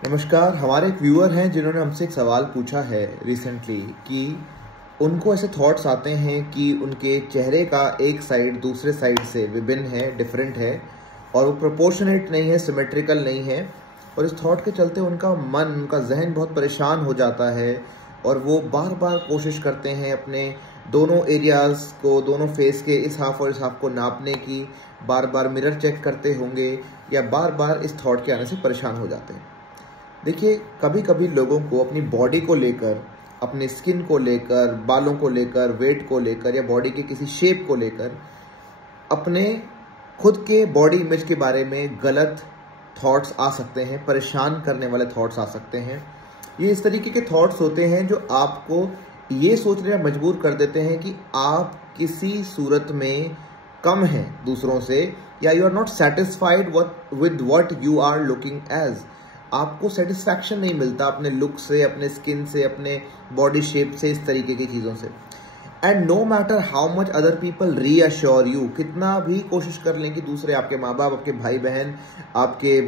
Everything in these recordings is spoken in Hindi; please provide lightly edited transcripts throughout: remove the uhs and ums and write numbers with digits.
नमस्कार। हमारे एक व्यूअर हैं जिन्होंने हमसे एक सवाल पूछा है रिसेंटली कि उनको ऐसे थॉट्स आते हैं कि उनके चेहरे का एक साइड दूसरे साइड से विभिन्न है, डिफरेंट है और वो प्रोपोर्शनेट नहीं है, सिमेट्रिकल नहीं है। और इस थॉट के चलते उनका मन, उनका जहन बहुत परेशान हो जाता है और वो बार बार कोशिश करते हैं अपने दोनों एरियाज़ को, दोनों फेस के इस हाफ और इस हाफ को नापने की। बार बार मिरर चेक करते होंगे या बार बार इस थॉट के आने से परेशान हो जाते हैं। देखिए, कभी कभी लोगों को अपनी बॉडी को लेकर, अपने स्किन को लेकर, बालों को लेकर, वेट को लेकर या बॉडी के किसी शेप को लेकर अपने खुद के बॉडी इमेज के बारे में गलत थॉट्स आ सकते हैं, परेशान करने वाले थॉट्स आ सकते हैं। ये इस तरीके के थॉट्स होते हैं जो आपको ये सोचने में मजबूर कर देते हैं कि आप किसी सूरत में कम हैं दूसरों से, या you are not satisfied with what you are looking as. आपको सेटिस्फैक्शन नहीं मिलता अपने लुक से, अपने स्किन से, अपने बॉडी शेप से, इस तरीके की चीज़ों से। And no matter how much other people reassure you, कितना भी कोशिश कर लें कि दूसरे, आपके माँ बाप, आपके भाई बहन, आपके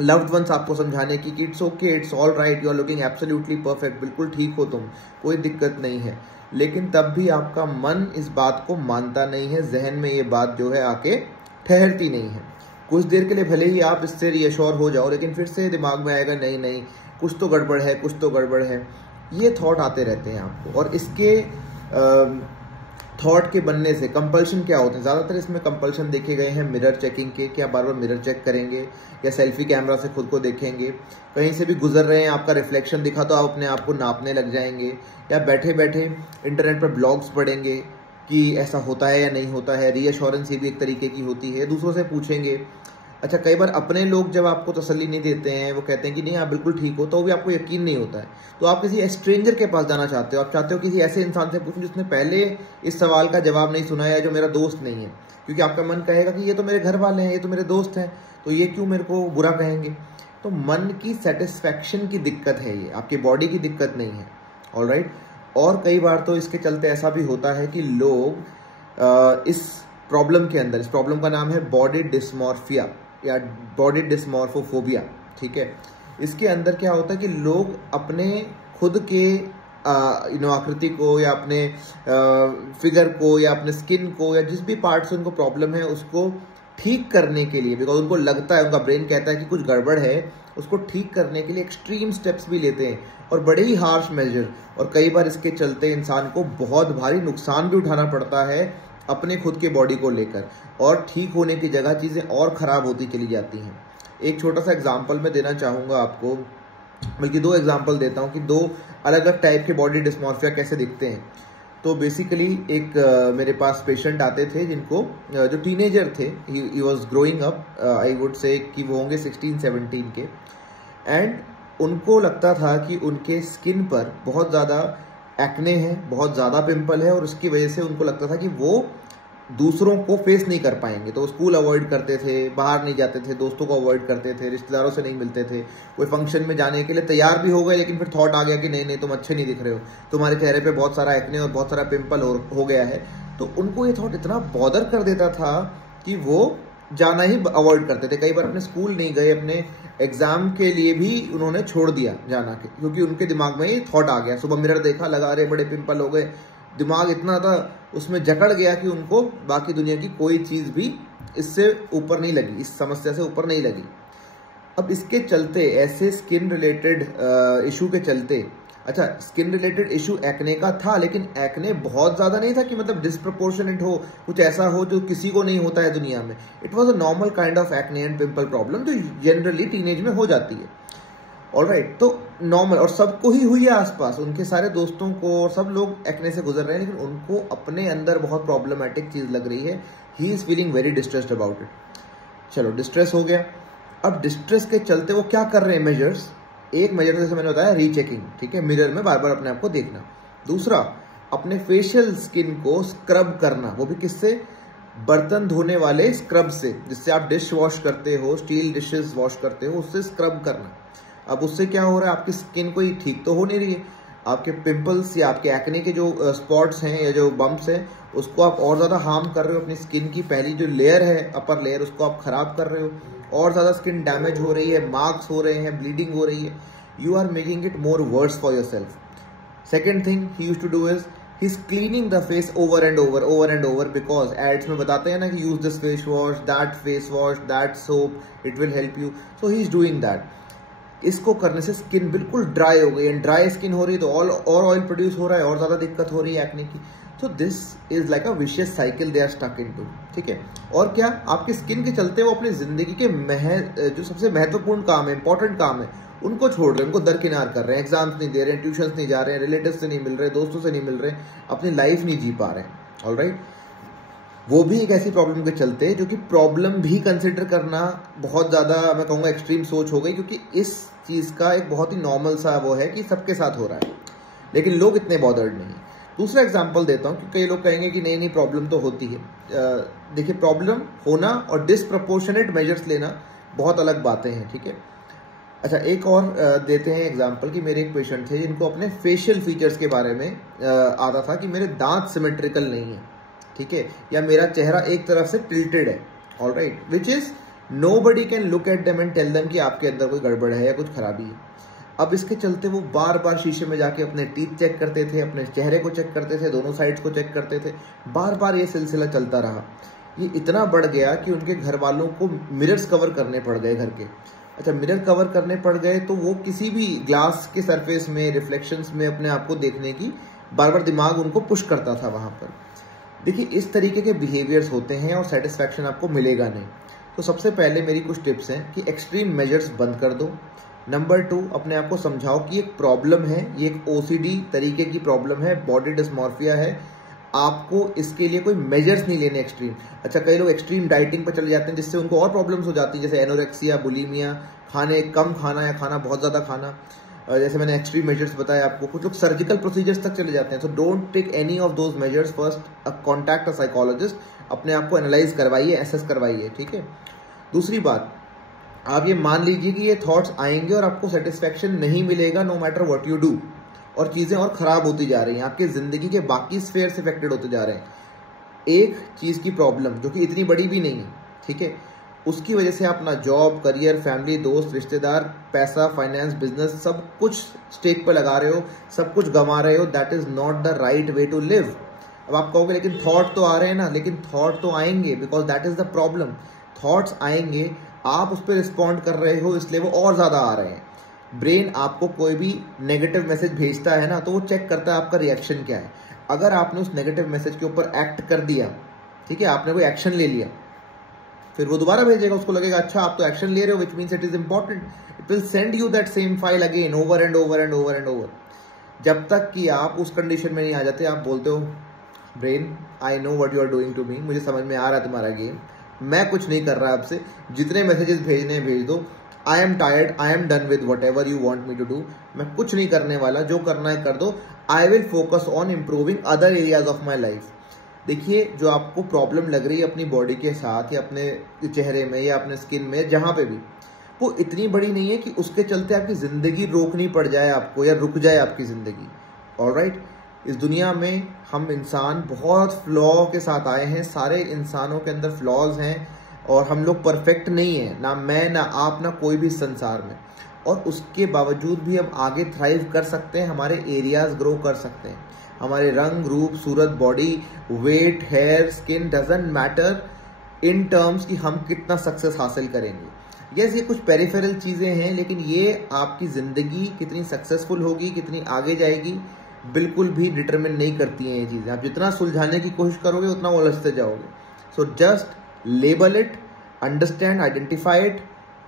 लव्ड वंस आपको समझाने की कि it's okay, it's all right, you are looking absolutely perfect, बिल्कुल ठीक हो तुम, कोई दिक्कत नहीं है, लेकिन तब भी आपका मन इस बात को मानता नहीं है, जहन में ये बात जो है आके ठहरती नहीं है। कुछ देर के लिए भले ही आप इससे रीअश्योर हो जाओ, लेकिन फिर से दिमाग में आएगा नहीं नहीं, कुछ तो गड़बड़ है, कुछ तो गड़बड़ है। ये थॉट आते रहते हैं आपको। और इसके थॉट के बनने से कंपल्शन क्या होते हैं, ज़्यादातर इसमें कंपल्शन देखे गए हैं मिरर चेकिंग के, कि आप बार बार मिरर चेक करेंगे या सेल्फी कैमरा से खुद को देखेंगे। कहीं से भी गुजर रहे हैं, आपका रिफ्लेक्शन दिखा तो आप अपने आप को नापने लग जाएंगे, या बैठे बैठे इंटरनेट पर ब्लॉग्स पढ़ेंगे कि ऐसा होता है या नहीं होता है। रीअश्योरेंस ये भी एक तरीके की होती है, दूसरों से पूछेंगे। अच्छा, कई बार अपने लोग जब आपको तसल्ली नहीं देते हैं, वो कहते हैं कि नहीं आप बिल्कुल ठीक हो, तो भी आपको यकीन नहीं होता है, तो आप किसी स्ट्रेंजर के पास जाना चाहते हो। आप चाहते हो किसी ऐसे इंसान से पूछूं जिसने पहले इस सवाल का जवाब नहीं सुना है, जो मेरा दोस्त नहीं है, क्योंकि आपका मन कहेगा कि ये तो मेरे घर वाले हैं, ये तो मेरे दोस्त हैं, तो ये क्यों मेरे को बुरा कहेंगे। तो मन की सेटिस्फैक्शन की दिक्कत है, ये आपकी बॉडी की दिक्कत नहीं है। ऑलराइट। और कई बार तो इसके चलते ऐसा भी होता है कि लोग इस प्रॉब्लम के अंदर, इस प्रॉब्लम का नाम है बॉडी डिस्मॉर्फिया या बॉडी डिस्मॉर्फोफोबिया, ठीक है। इसके अंदर क्या होता है कि लोग अपने खुद के आकृति को या अपने फिगर को या अपने स्किन को या जिस भी पार्ट से उनको प्रॉब्लम है उसको ठीक करने के लिए, बिकॉज उनको लगता है, उनका ब्रेन कहता है कि कुछ गड़बड़ है, उसको ठीक करने के लिए एक्सट्रीम स्टेप्स भी लेते हैं और बड़े ही हार्श मेजर। और कई बार इसके चलते इंसान को बहुत भारी नुकसान भी उठाना पड़ता है अपने खुद के बॉडी को लेकर, और ठीक होने की जगह चीज़ें और ख़राब होती चली जाती हैं। एक छोटा सा एग्जांपल मैं देना चाहूँगा आपको, बल्कि दो एग्जांपल देता हूँ कि दो अलग अलग टाइप के बॉडी डिस्मॉर्फिया कैसे दिखते हैं। तो बेसिकली एक मेरे पास पेशेंट आते थे जिनको, जो टीनेजर थे, he was growing up, I would say कि वो होंगे 16-17 के, एंड उनको लगता था कि उनके स्किन पर बहुत ज़्यादा एक्ने है, बहुत ज़्यादा पिंपल है, और उसकी वजह से उनको लगता था कि वो दूसरों को फेस नहीं कर पाएंगे। तो स्कूल अवॉइड करते थे, बाहर नहीं जाते थे, दोस्तों को अवॉइड करते थे, रिश्तेदारों से नहीं मिलते थे, कोई फंक्शन में जाने के लिए तैयार भी हो गए, लेकिन फिर थॉट आ गया कि नहीं नहीं तुम अच्छे नहीं दिख रहे हो, तुम्हारे चेहरे पे बहुत सारा एक्ने और बहुत सारा पिंपल हो गया है। तो उनको ये थॉट इतना बॉदर कर देता था कि वो जाना ही अवॉइड करते थे। कई बार अपने स्कूल नहीं गए, अपने एग्जाम के लिए भी उन्होंने छोड़ दिया जाना के, क्योंकि उनके दिमाग में ये थॉट आ गया। सुबह मिरर देखा, लगा अरे बड़े पिंपल हो गए, दिमाग इतना था उसमें जकड़ गया कि उनको बाकी दुनिया की कोई चीज़ भी इससे ऊपर नहीं लगी, इस समस्या से ऊपर नहीं लगी। अब इसके चलते, ऐसे स्किन रिलेटेड इशू के चलते, अच्छा स्किन रिलेटेड इशू एक्ने का था, लेकिन एक्ने बहुत ज़्यादा नहीं था कि मतलब डिस्प्रपोर्शनेट हो, कुछ ऐसा हो जो किसी को नहीं होता है दुनिया में। It was a normal kind of acne and pimple problem जो जनरली टीनेज में हो जाती है। ऑलराइट, तो नॉर्मल, और सबको ही हुई है आसपास, उनके सारे दोस्तों को, और सब लोग एक्ने से गुजर रहे हैं, लेकिन उनको अपने अंदर बहुत प्रॉब्लमेटिक चीज़ लग रही है। He is feeling very distressed about it. चलो, डिस्ट्रेस हो गया। अब डिस्ट्रेस के चलते वो क्या कर रहे हैं मेजर्स, एक मेजर जैसे मैंने बताया रीचेकिंग, ठीक है, मिरर में बार बार अपने आप को देखना। दूसरा, अपने फेशियल स्किन को स्क्रब करना, वो भी किससे, बर्तन धोने वाले स्क्रब से, जिससे आप डिश वॉश करते हो, स्टील डिशेस वॉश करते हो, उससे स्क्रब करना। अब उससे क्या हो रहा है, आपकी स्किन कोई ठीक तो हो नहीं रही है, आपके पिंपल्स या आपके एक्ने के जो स्पॉट्स हैं या जो बम्प्स हैं उसको आप और ज़्यादा हार्म कर रहे हो। अपनी स्किन की पहली जो लेयर है, अपर लेयर, उसको आप ख़राब कर रहे हो। और ज़्यादा स्किन डैमेज हो रही है, मार्क्स हो रहे हैं, ब्लीडिंग हो रही है। You are making it more worse for yourself. Second thing he used to do is he is cleaning the face over and over because ads में बताते हैं ना कि use this face wash, that soap, it will help you. So he is doing that. इसको करने से स्किन बिल्कुल ड्राई हो गई, एंड ड्राई स्किन हो रही है तो और ऑयल प्रोड्यूस हो रहा है, और ज़्यादा दिक्कत हो रही है एक्ने की। तो this is like a vicious cycle they are stuck into. ठीक है, और क्या आपकी स्किन के चलते वो अपनी जिंदगी के जो सबसे महत्वपूर्ण काम है, इंपॉर्टेंट काम है, उनको छोड़ रहे हैं, उनको दरकिनार कर रहे हैं। एग्जाम्स नहीं दे रहे हैं, ट्यूशंस नहीं जा रहे हैं, रिलेटिव्स से नहीं मिल रहे, दोस्तों से नहीं मिल रहे, अपनी लाइफ नहीं जी पा रहे हैं। ऑलराइट, वो भी एक ऐसी प्रॉब्लम के चलते जो कि प्रॉब्लम भी कंसिडर करना बहुत ज़्यादा, मैं कहूँगा, एक्सट्रीम सोच हो गई, क्योंकि इस चीज़ का एक बहुत ही नॉर्मल सा वो है कि सबके साथ हो रहा है, लेकिन लोग इतने बॉदर्ड नहीं है। दूसरा एग्जाम्पल देता हूँ कि कई लोग कहेंगे कि नहीं प्रॉब्लम तो होती है। देखिए, प्रॉब्लम होना और डिसप्रपोर्शनेट मेजर्स लेना बहुत अलग बातें हैं। ठीक है, अच्छा एक और देते हैं एग्जांपल कि मेरे एक पेशेंट थे जिनको अपने फेशियल फीचर्स के बारे में आता था कि मेरे दांत सिमेट्रिकल नहीं है, ठीक है, या मेरा चेहरा एक तरफ से टिल्टेड है। All right, which is nobody can look at them and tell them कि आपके अंदर कोई गड़बड़ है या कुछ खराबी है। अब इसके चलते वो बार बार शीशे में जाके अपने टीथ चेक करते थे, अपने चेहरे को चेक करते थे, दोनों साइड्स को चेक करते थे, बार बार ये सिलसिला चलता रहा। ये इतना बढ़ गया कि उनके घर वालों को मिरर्स कवर करने पड़ गए घर के। अच्छा, मिरर कवर करने पड़ गए तो वो किसी भी ग्लास के सरफेस में, रिफ्लेक्शंस में अपने आप को देखने की बार बार दिमाग उनको पुश करता था वहाँ पर। देखिए, इस तरीके के बिहेवियर्स होते हैं और सेटिस्फैक्शन आपको मिलेगा नहीं। तो सबसे पहले मेरी कुछ टिप्स हैं कि एक्सट्रीम मेजर्स बंद कर दो। नंबर 2, अपने आप को समझाओ कि एक प्रॉब्लम है, ये एक ओसीडी तरीके की प्रॉब्लम है, बॉडी डिस्मॉर्फिया है, आपको इसके लिए कोई मेजर्स नहीं लेने एक्सट्रीम। अच्छा, कई लोग एक्सट्रीम डाइटिंग पर चले जाते हैं जिससे उनको और प्रॉब्लम्स हो जाती है, जैसे एनोरेक्सिया, बुलीमिया, खाने कम खाना या खाना बहुत ज़्यादा खाना, जैसे मैंने एक्सट्रीम मेजर्स बताया आपको। कुछ लोग सर्जिकल प्रोसीजर्स तक चले जाते हैं। So don't take any of those measures. First contact a psychologist, अपने आप को एनालाइज करवाइए, एसेस करवाइए। ठीक है, दूसरी बात, आप ये मान लीजिए कि ये थॉट्स आएंगे और आपको सेटिस्फैक्शन नहीं मिलेगा no matter what you do, और चीज़ें और ख़राब होती जा रही हैं, आपकी ज़िंदगी के बाकी स्फेयर्स इफेक्टेड होते जा रहे हैं। एक चीज़ की प्रॉब्लम जो कि इतनी बड़ी भी नहीं है, ठीक है, उसकी वजह से आप अपना जॉब, करियर, फैमिली, दोस्त, रिश्तेदार, पैसा, फाइनेंस, बिजनेस, सब कुछ स्टेक पर लगा रहे हो, सब कुछ गंवा रहे हो। That is not the right way to live. अब आप कहोगे लेकिन थॉट तो आ रहे हैं ना, लेकिन थॉट तो आएंगे, because that is the problem. Thoughts आएंगे, आप उस पर रिस्पॉन्ड कर रहे हो, इसलिए वो और ज़्यादा आ रहे हैं। ब्रेन आपको कोई भी नेगेटिव मैसेज भेजता है ना, तो वो चेक करता है आपका रिएक्शन क्या है। अगर आपने उस नेगेटिव मैसेज के ऊपर एक्ट कर दिया, ठीक है, आपने कोई एक्शन ले लिया, फिर वो दोबारा भेजेगा, उसको लगेगा अच्छा आप तो एक्शन ले रहे हो, which means it is important, it will send you that same file again over and over and over and over. जब तक कि आप उस कंडीशन में नहीं आ जाते, आप बोलते हो brain, I know what you are doing to me, मुझे समझ में आ रहा है तुम्हारा गेम, मैं कुछ नहीं कर रहा आपसे, जितने मैसेजेस भेजने हैं भेज दो, I am tired, I am done with whatever you want me to do, मैं कुछ नहीं करने वाला, जो करना है कर दो, आई will focus on improving other areas of my life. देखिए, जो आपको प्रॉब्लम लग रही है अपनी बॉडी के साथ या अपने चेहरे में या अपने स्किन में, जहाँ पे भी, वो इतनी बड़ी नहीं है कि उसके चलते आपकी ज़िंदगी रोकनी पड़ जाए आपको या रुक जाए आपकी ज़िंदगी। ऑलराइट, इस दुनिया में हम इंसान बहुत फ्लॉ के साथ आए हैं, सारे इंसानों के अंदर फ्लॉज हैं, और हम लोग परफेक्ट नहीं हैं, ना मैं, ना आप, ना कोई भी संसार में, और उसके बावजूद भी हम आगे थ्राइव कर सकते हैं, हमारे एरियाज ग्रो कर सकते हैं, हमारे रंग, रूप, सूरत, body, weight, hair, skin, doesn't matter in terms कि हम कितना सक्सेस हासिल करेंगे। यस, ये कुछ पेरिफेरल चीज़ें हैं, लेकिन ये आपकी ज़िंदगी कितनी सक्सेसफुल होगी, कितनी आगे जाएगी, बिल्कुल भी डिटरमिन नहीं करती हैं ये चीज़ें। आप जितना सुलझाने की कोशिश करोगे उतना उलझते जाओगे। So just label it, understand, identify it,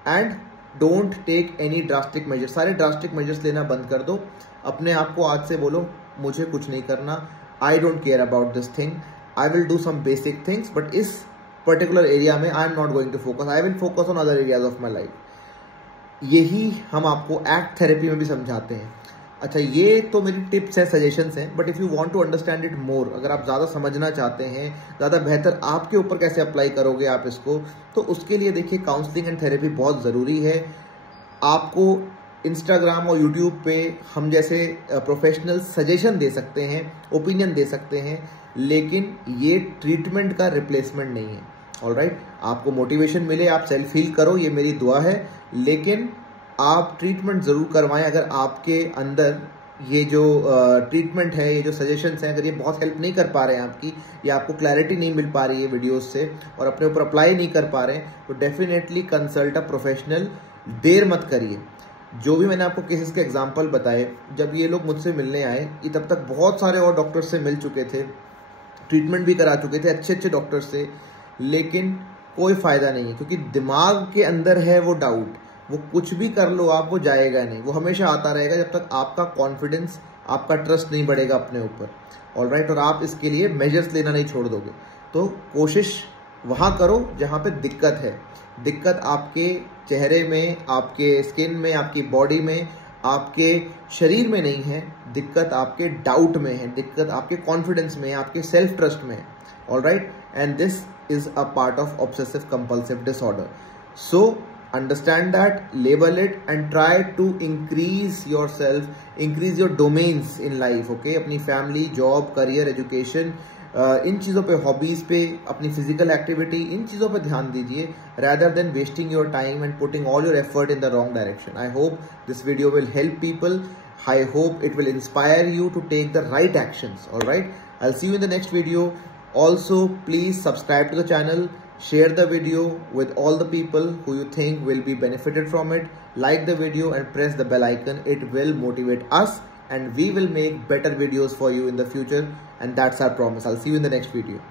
and don't take any drastic measure. सारे ड्रास्टिक मेजर्स लेना बंद कर दो। अपने आप को आज से बोलो, मुझे कुछ नहीं करना, I don't care about this thing, I will do some basic things, but इस पर्टिकुलर एरिया में I am not going to focus, I will focus on other areas of my life. यही हम आपको एक्ट थेरेपी में भी समझाते हैं। अच्छा, ये तो मेरी टिप्स हैं, सजेशंस हैं, but if you want to understand it more, अगर आप ज़्यादा समझना चाहते हैं, ज़्यादा बेहतर आपके ऊपर कैसे अप्लाई करोगे आप इसको, तो उसके लिए देखिए काउंसलिंग एंड थेरेपी बहुत ज़रूरी है। आपको इंस्टाग्राम और यूट्यूब पे हम जैसे प्रोफेशनल सजेशन दे सकते हैं, ओपिनियन दे सकते हैं, लेकिन ये ट्रीटमेंट का रिप्लेसमेंट नहीं है। ऑलराइट, आपको मोटिवेशन मिले, आप सेल्फ हील करो, ये मेरी दुआ है, लेकिन आप ट्रीटमेंट ज़रूर करवाएं। अगर आपके अंदर ये जो ट्रीटमेंट है, ये जो सजेशंस हैं, अगर ये बहुत हेल्प नहीं कर पा रहे हैं आपकी, या आपको क्लैरिटी नहीं मिल पा रही है वीडियोस से और अपने ऊपर अप्लाई नहीं कर पा रहे हैं, तो डेफिनेटली कंसल्ट अ प्रोफेशनल। देर मत करिए। जो भी मैंने आपको केसेस के एग्जांपल बताए, जब ये लोग मुझसे मिलने आए, ये तब तक बहुत सारे और डॉक्टर्स से मिल चुके थे, ट्रीटमेंट भी करा चुके थे अच्छे अच्छे डॉक्टर्स से, लेकिन कोई फ़ायदा नहीं है, क्योंकि दिमाग के अंदर है वो डाउट। वो कुछ भी कर लो आप, वो जाएगा नहीं, वो हमेशा आता रहेगा जब तक आपका कॉन्फिडेंस, आपका ट्रस्ट नहीं बढ़ेगा अपने ऊपर। ऑलराइट, और आप इसके लिए मेजर्स लेना नहीं छोड़ दोगे। तो कोशिश वहाँ करो जहाँ पे दिक्कत है। दिक्कत आपके चेहरे में, आपके स्किन में, आपकी बॉडी में, आपके शरीर में नहीं है, दिक्कत आपके डाउट में है, दिक्कत आपके कॉन्फिडेंस में है, आपके सेल्फ ट्रस्ट में है। Alright, and this is a part of obsessive compulsive disorder. So understand that, label it and try to increase yourself, increase your domains in life, okay? अपनी फैमिली, जॉब, करियर, एजुकेशन, इन चीज़ों पे, हॉबीज़ पे, अपनी फिजिकल एक्टिविटी, इन चीज़ों पे ध्यान दीजिए, rather than wasting your time and putting all your effort in the wrong direction. I hope this video will help people. I hope it will inspire you to take the right actions. All right, I'll see you in the next video. Also, please subscribe to the channel. Share the video with all the people who you think will be benefited from it. Like the video and press the bell icon. It will motivate us and we will make better videos for you in the future, and that's our promise. I'll see you in the next video.